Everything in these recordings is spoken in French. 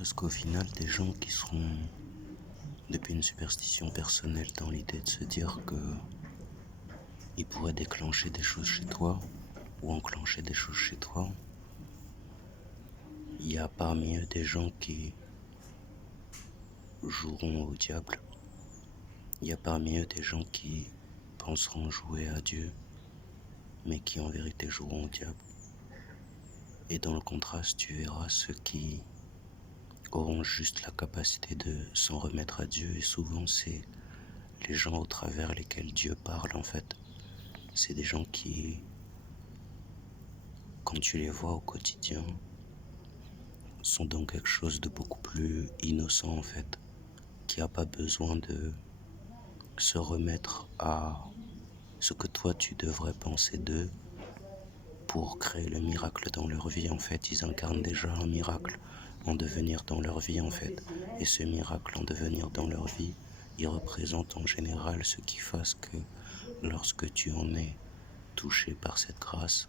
Parce qu'au final, des gens qui seront depuis une superstition personnelle dans l'idée de se dire que ils pourraient déclencher des choses chez toi ou enclencher des choses chez toi, il y a parmi eux des gens qui joueront au diable. Il y a parmi eux des gens qui penseront jouer à Dieu, mais qui en vérité joueront au diable. Et dans le contraste, tu verras ceux qui auront juste la capacité de s'en remettre à Dieu, et souvent c'est les gens au travers lesquels Dieu parle en fait. C'est des gens qui, quand tu les vois au quotidien, sont dans quelque chose de beaucoup plus innocent en fait, qui n'a pas besoin de se remettre à ce que toi tu devrais penser d'eux pour créer le miracle dans leur vie en fait. Ils incarnent déjà un miracle en devenir dans leur vie en fait. Et ce miracle en devenir dans leur vie, il représente en général ce qui fasse que lorsque tu en es touché par cette grâce,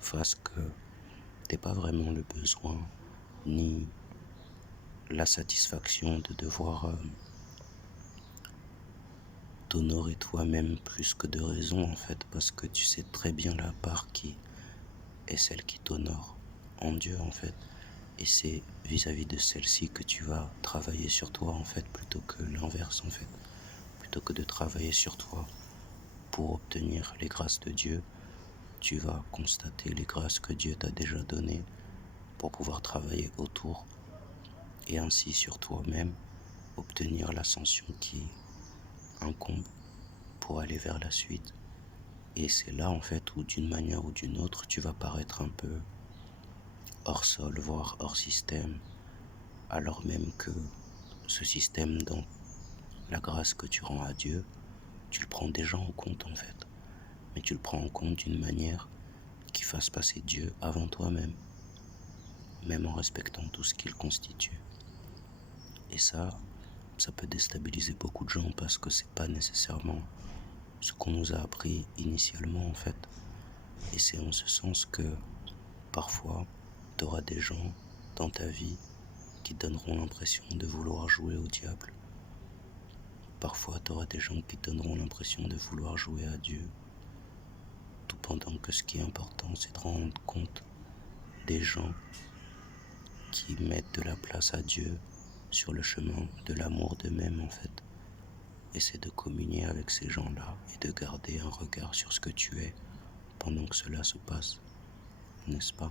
fasse que t'aies pas vraiment le besoin ni la satisfaction de devoir t'honorer toi-même plus que de raison en fait, parce que tu sais très bien la part qui est celle qui t'honore en Dieu en fait, et c'est vis-à-vis de celle-ci que tu vas travailler sur toi en fait, plutôt que l'inverse en fait, plutôt que de travailler sur toi pour obtenir les grâces de Dieu, tu vas constater les grâces que Dieu t'a déjà données pour pouvoir travailler autour et ainsi sur toi-même obtenir l'ascension qui incombe pour aller vers la suite. Et c'est là en fait où d'une manière ou d'une autre tu vas paraître un peu hors sol, voire hors système, alors même que ce système dans la grâce que tu rends à Dieu, tu le prends déjà en compte en fait, mais tu le prends en compte d'une manière qui fasse passer Dieu avant toi-même, même en respectant tout ce qu'il constitue. Et ça peut déstabiliser beaucoup de gens parce que c'est pas nécessairement ce qu'on nous a appris initialement en fait. Et c'est en ce sens que parfois tu auras des gens dans ta vie qui donneront l'impression de vouloir jouer au diable. Parfois tu auras des gens qui donneront l'impression de vouloir jouer à Dieu. Tout pendant que ce qui est important, c'est de rendre compte des gens qui mettent de la place à Dieu sur le chemin de l'amour d'eux-mêmes en fait. Et c'est de communier avec ces gens-là et de garder un regard sur ce que tu es pendant que cela se passe, n'est-ce pas?